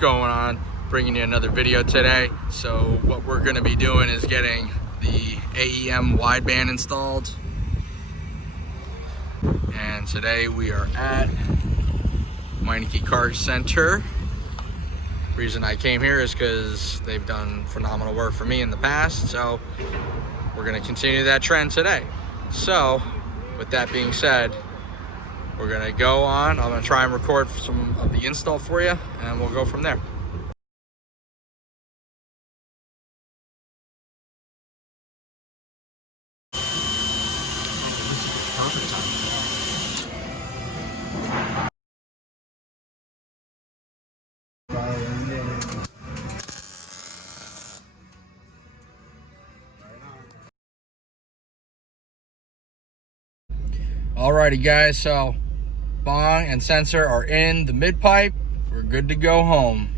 going on? Bringing you another video today. So what we're going to be doing is getting the AEM wideband installed. And today we are at Meineke Car Center. Reason I came here is because they've done phenomenal work for me in the past, so we're going to continue that trend today. So with that being said, we're going to go on. I'm going to try and record some of the install for you, and we'll go from there. Perfect time. Alrighty guys, so bong and sensor are in the mid pipe. We're good to go home.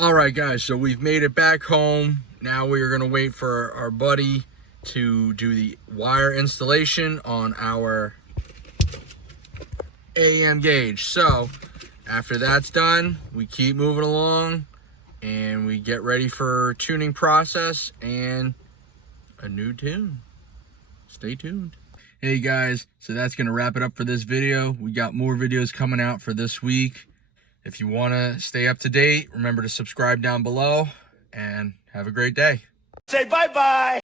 Alright guys, so we've made it back home. Now we are going to wait for our buddy to do the wire installation on our AEM gauge. So after that's done, we keep moving along and we get ready for tuning process and a new tune. Stay tuned. Hey guys, so that's gonna wrap it up for this video. We got more videos coming out for this week. If you wanna stay up to date, remember to subscribe down below and have a great day. Say bye-bye.